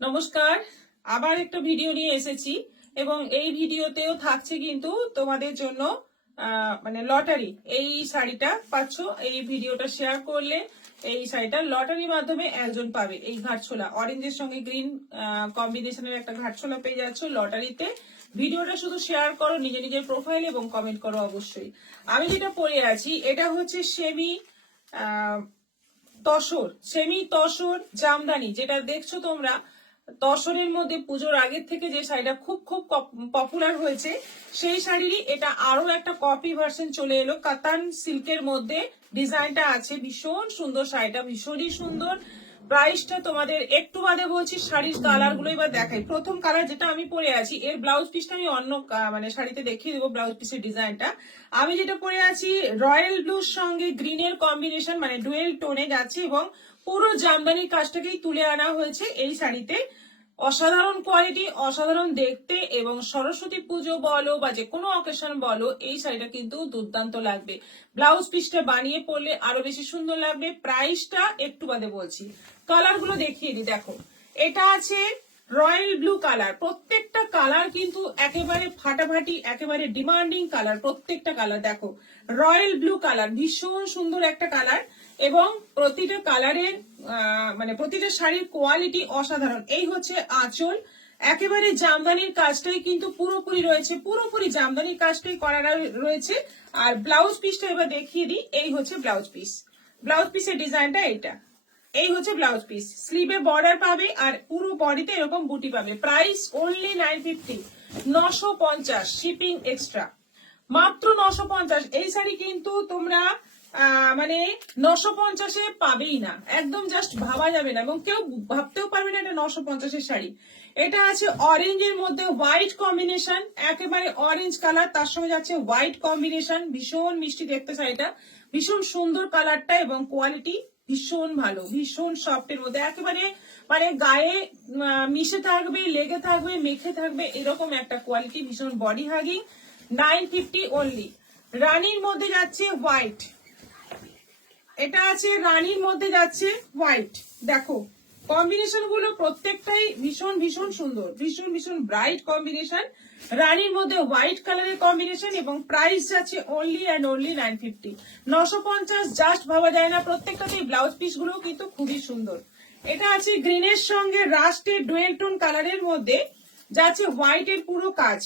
নমস্কার, আবার একটা ভিডিও নিয়ে এসেছি এবং এই ভিডিওতেও থাকছে কিন্তু তোমাদের জন্য মানে লটারি। এই শাড়িটা পাচ্ছ, এই ভিডিওটা শেয়ার করলে এই শাড়িটা লটারির মাধ্যমে একজন পাবে। এই ঘাটছোলা অরেঞ্জের সঙ্গে গ্রিন কম্বিনেশনের একটা ঘাটছোলা পেয়ে যাচ্ছ লটারিতে। ভিডিওটা শুধু শেয়ার করো নিজের নিজের প্রোফাইল এবং কমেন্ট করো অবশ্যই। আমি যেটা পরে আছি এটা হচ্ছে সেমি তসর, সেমি তসর জামদানি, যেটা দেখছো তোমরা তসরের মধ্যে পুজোর আগের থেকে যে শাড়িটা খুব খুব পপুলার হয়েছে, সেই শাড়িরই এটা আরো একটা কপি ভার্সন চলে এলো। কাতান সিল্কের মধ্যে ডিজাইনটা আছে, ভীষণ সুন্দর শাড়িটা, ভীষণই সুন্দর। প্রাইসটা তোমাদের একটু বাদে বলছি, শাড়ির কালার গুলো এবার দেখাই। প্রথম কালার যেটা আমি পরে আছি, এর ব্লাউজ পিসটা আমি অন্য মানে শাড়িতে দেখিয়ে দেবো ব্লাউজ পিসের ডিজাইনটা। আমি যেটা পরে আছি রয়্যাল ব্লুর সঙ্গে গ্রিনের কম্বিনেশন, মানে ডুয়েল টোনে যাচ্ছে এবং পুরো জামদানির কাজটাকেই তুলে আনা হয়েছে এই শাড়িতে। অসাধারণ কোয়ালিটি, অসাধারণ দেখতে, এবং সরস্বতী পুজো বলো বা যে কোনো অকেশন বলো এই শাড়িটা কিন্তু দুর্দান্ত লাগবে। ব্লাউজ পিসটা বানিয়ে পরলে আরো বেশি সুন্দর লাগবে। প্রাইসটা একটু বাদে বলছি। কালার গুলো দেখিয়ে দিই, দেখো এটা আছে রয়্যাল ব্লু কালার। প্রত্যেকটা কালার কিন্তু একেবারে ফাটাফাটি, একেবারে ডিমান্ডিং কালার। প্রত্যেকটা কালার দেখো, রয়্যাল ব্লু কালার ভীষণ সুন্দর একটা কালার, এবং প্রতিটা কালারের মানে প্রতিটা শাড়ির কোয়ালিটি অসাধারণ। এই হচ্ছে আঁচল, একেবারে জামদানির কাজটাই কিন্তু পুরোপুরি রয়েছে, পুরোপুরি জামদানির কাজটাই করা রয়েছে। আর ব্লাউজ পিসটা এবার দেখিয়ে দিই, এই হচ্ছে ব্লাউজ পিস। ব্লাউজ পিসের ডিজাইনটা এইটা, এই হচ্ছে ব্লাউজ পিস। স্লিভে বর্ডার পাবে আর পুরো বডিতে এরকম বুটি পাবে। প্রাইস অনলি 950, 950, শিপিং এক্সট্রা, মাত্র 950। এই শাড়ি কিন্তু তোমরা মানে 950-এ পাবেই না, একদম জাস্ট ভাবা যাবে না, এবং কেউ ভাবতেও পারবে না এটা 950-এর শাড়ি। এটা আছে অরেঞ্জের মধ্যে হোয়াইট কম্বিনেশন, একেবারে অরেঞ্জ কালার, তার সঙ্গে যাচ্ছে হোয়াইট কম্বিনেশন। ভীষণ মিষ্টি দেখতে শাড়িটা, ভীষণ সুন্দর কালারটা, এবং কোয়ালিটি ভীষণ ভালো, ভীষণ সফটের মধ্যে, একেবারে মানে গায়ে মিশে থাকবে, লেগে থাকবে, মেখে থাকবে, এরকম একটা কোয়ালিটি, ভীষণ বডি হাগিং। 950 অনলি। রানীর মধ্যে যাচ্ছে হোয়াইট, এটা আছে রানীর মধ্যে যাচ্ছে হোয়াইট। দেখো কম্বিনেশন গুলো প্রত্যেকটাই ভীষণ ভীষণ সুন্দর, ভীষণ ভীষণ ব্রাইট কম্বিনেশন। রানীর মধ্যে হোয়াইট কালারের কম্বিনেশন, এবং প্রাইস যাচ্ছে অনলি অ্যান্ড অনলি 950, 950। জাস্ট ভাবা যায় না। প্রত্যেকটাতেই ব্লাউজ পিস গুলো কিন্তু খুবই সুন্দর। এটা আছে গ্রিনের সঙ্গে রাস্টের ডুয়েল টোন কালারের মধ্যে যাচ্ছে হোয়াইটের পুরো কাজ।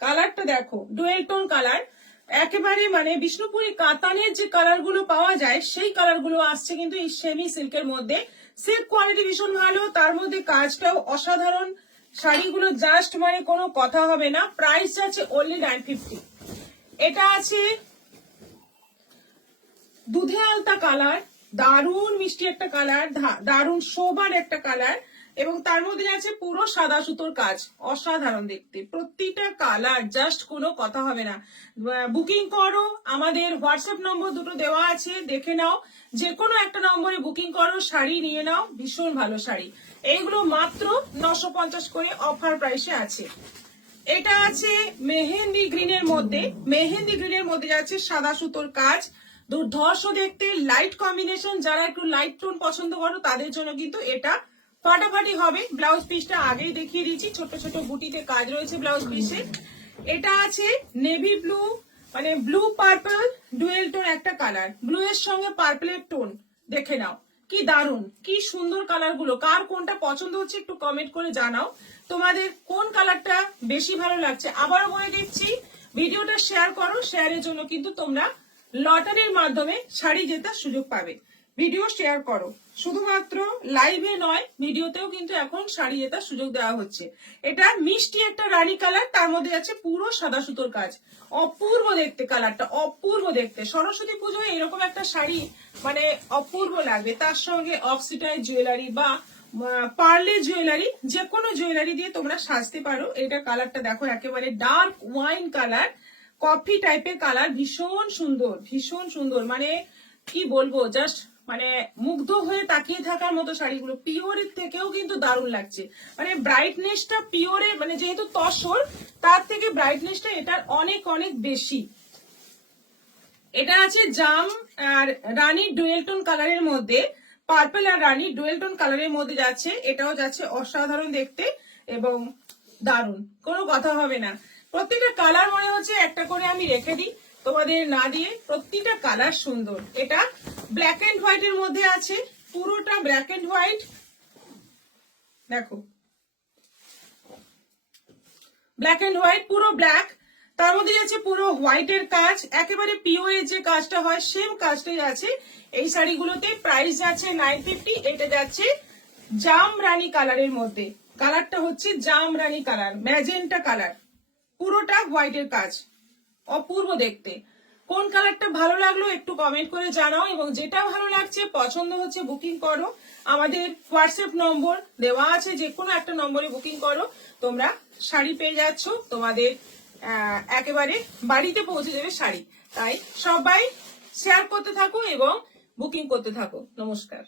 কালারটা দেখো, ডুয়েল টোন কালার, একেবারে মানে বিষ্ণুপুরি কাতানের যে কালার গুলো পাওয়া যায় সেই কালার গুলো আসছে কিন্তু এই সেমি সিল্কের মধ্যে। সিল্ক কোয়ালিটি ভীষণ ভালো, তার মধ্যে কাজটাও অসাধারণ। শাড়িগুলো জাস্ট মানে কোনো কথা হবে না। প্রাইস আছে অনলি 950। এটা আছে দুধে আলতা কালার, দারুণ মিষ্টি একটা কালার, দারুণ শোবার একটা কালার, এবং তার মধ্যে আছে পুরো সাদা সুতোর কাজ, অসাধারণ দেখতে। প্রতিটা কালার জাস্ট কোনো কথা হবে না। বুকিং করো, আমাদের হোয়াটসঅ্যাপ নম্বর দুটো দেওয়া আছে, দেখে নাও। যে কোনো একটা নম্বরে বুকিং করো, শাড়ি নিয়ে নাও, ভীষণ ভালো শাড়ি। এইগুলো মাত্র 950 করে অফার প্রাইসে আছে। এটা আছে মেহেন্দি গ্রিনের মধ্যে, মেহেন্দি গ্রিনের মধ্যে যাচ্ছে সাদা সুতোর কাজ, দুর্ধর্ষ দেখতে, লাইট কম্বিনেশন। যারা একটু লাইট টোন পছন্দ করো তাদের জন্য কিন্তু এটা ফাটাফাটি হবে। ব্লাউজ পিসটা আগেই দেখিয়ে দিয়েছি, ছোট ছোট বুটিতে কাজ রয়েছে ব্লাউজ পিসে। এটা আছে নেভি ব্লু, মানে ব্লু পার্পল ডুয়েল টোন একটা কালার, ব্লু এর সঙ্গে পার্পলের টোন। দেখে নাও কি দারুণ, কি সুন্দর কালার গুলো। কার কোনটা পছন্দ হচ্ছে একটু কমেন্ট করে জানাও, তোমাদের কোন কালারটা বেশি ভালো লাগছে। আবারও বলে দিচ্ছি, ভিডিওটা শেয়ার করো, শেয়ারের জন্য কিন্তু তোমরা লটারির মাধ্যমে শাড়ি জেতার সুযোগ পাবে। ভিডিও শেয়ার করো, শুধুমাত্র লাইভে নয়, ভিডিওতেও কিন্তু এখন শাড়ি জেতার সুযোগ দেওয়া হচ্ছে। এটা মিষ্টি একটা রানী কালার, তার মধ্যে আছে পুরো সাদা সুতোর কাজ, অপূর্ব দেখতে কালারটা, অপূর্ব দেখতে। সরস্বতী পুজোয় এরকম একটা শাড়ি মানে অপূর্ব লাগবে। তার সঙ্গে অক্সিডাইজ জুয়েলারি বা পার্লে জুয়েলারি, যে কোনো জুয়েলারি দিয়ে তোমরা সাজতে পারো। এটা কালারটা দেখো, একেবারে ডার্ক ওয়াইন কালার, কফি টাইপের কালার, ভীষণ সুন্দর, ভীষণ সুন্দর। মানে কি বলবো, জাস্ট মানে মুগ্ধ হয়ে তাকিয়ে থাকার মতো শাড়িগুলো। পিওরের থেকেও কিন্তু দারুণ লাগছে, মানে ব্রাইটনেসটা পিওরে, মানে যেহেতু তসর তার থেকে ব্রাইটনেসটা এটার অনেক অনেক বেশি। এটা আছে জাম আর রানী ডুয়েল টোন কালারের মধ্যে, পার্পল আর রানী ডুয়েল টোন কালারের মধ্যে যাচ্ছে। এটাও যাচ্ছে অসাধারণ দেখতে এবং দারুণ, কোনো কথা হবে না। প্রত্যেকটা কালার মনে হচ্ছে একটা করে আমি রেখে দিই তোমাদের না দিয়ে, প্রত্যেকটা কালার সুন্দর। এটা ব্ল্যাক এন্ড হোয়াইট এর মধ্যে আছে, পুরোটা ব্ল্যাক এন্ড হোয়াইট, দেখো ব্ল্যাক এন্ড হোয়াইট, পুরো ব্ল্যাক, তার মধ্যে যাচ্ছে পুরো হোয়াইটের কাজ, একেবারে পিওর এর যে কাজটা হয় সেম কাজটাই আছে এই শাড়িগুলোতে। প্রাইস যাচ্ছে 950, এটা যাচ্ছে জাম রানী কালারের মধ্যে। কালারটা হচ্ছে জাম রানী কালার, ম্যাজেন্টা কালার, পুরোটা হোয়াইটের কাজ, অপূর্ব দেখতে। কোন কালারটা ভালো লাগলো একটু কমেন্ট করে জানাও, এবং যেটা ভালো লাগছে পছন্দ হচ্ছে বুকিং করো। আমাদের হোয়াটসঅ্যাপ নম্বর দেওয়া আছে, যে কোনো একটা নম্বরে বুকিং করো, তোমরা শাড়ি পেয়ে যাচ্ছ, তোমাদের একেবারে বাড়িতে পৌঁছে যাবে শাড়ি। তাই সবাই শেয়ার করতে থাকো এবং বুকিং করতে থাকো। নমস্কার।